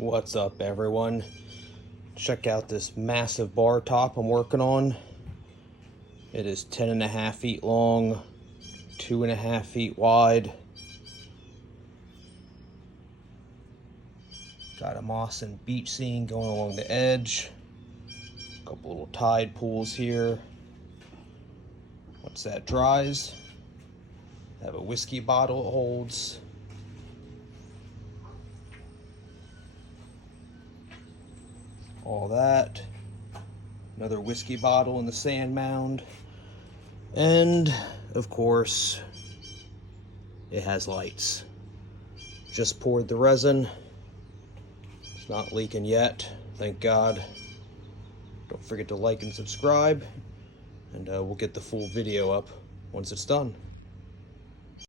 What's up, everyone? Check out this massive bar top I'm working on. It is 10.5 feet long, 2.5 feet wide. Got a moss and beach scene going along the edge. A couple little tide pools here. Once that dries, I have a whiskey bottle it holds. All that. Another whiskey bottle in the sand mound. And, of course, it has lights. Just poured the resin. It's not leaking yet, thank God. Don't forget to like and subscribe, and we'll get the full video up once it's done.